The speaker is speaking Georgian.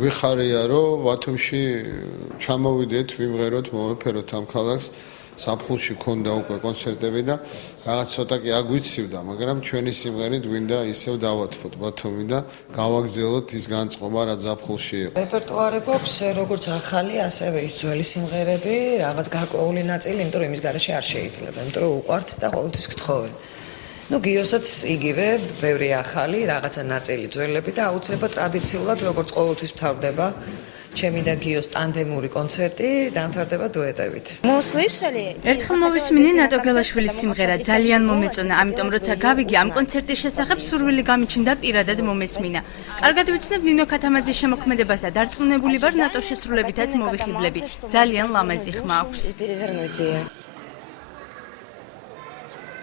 გვიხარია რომ ბათუმში ჩამოვიდეთ, ვიმღეროთ, მომეფეროთ ამ ქალაქს. საფხულში ქონდა უკვე კონცერტები და რაღაც ცოტა კი აგვიცივდა, მაგრამ ჩვენი სიმღერით გვინდა ისევ დავათმოთ ბათუმი და გავაგზავნოთ ის განწყობა, რაც ზაფხულში იყო. რეპერტუარი გვაქვს როგორც ახალი, ასევე ის ძველი სიმღერები, რაღაც გარკვეული ნაწილი, იმიტომ რომ იმის გარეშე არ შეიძლება, იმიტომ რომ უყვართ და ყოველთვის გთხოვენ. გიოსაც იგივე, ბევრი ახალი, რაღაცა ნაწილი ძველები და აუცილებლად ტრადიციულად, როგორც ყოველთვის მთავრდება ჩემი და გიოს ტანდემური კონცერტი, დამთავრდება დუეტებით. ერთხელ მოვისმინე ნატო გელაშვილის სიმღერა, ძალიან მომეწონა, ამიტომ როცა გავიგე ამ კონცერტის შესახებ სურვილი გამიჩნდა პირადად მომესმინა. კარგად ვიცნობ ნინო ქათამაძის შემოქმედებას და დარწმუნებული ვარ ნატოს შესრულებითაც მოვიხიბლები. ძალიან ლამაზი ხმა აქვს.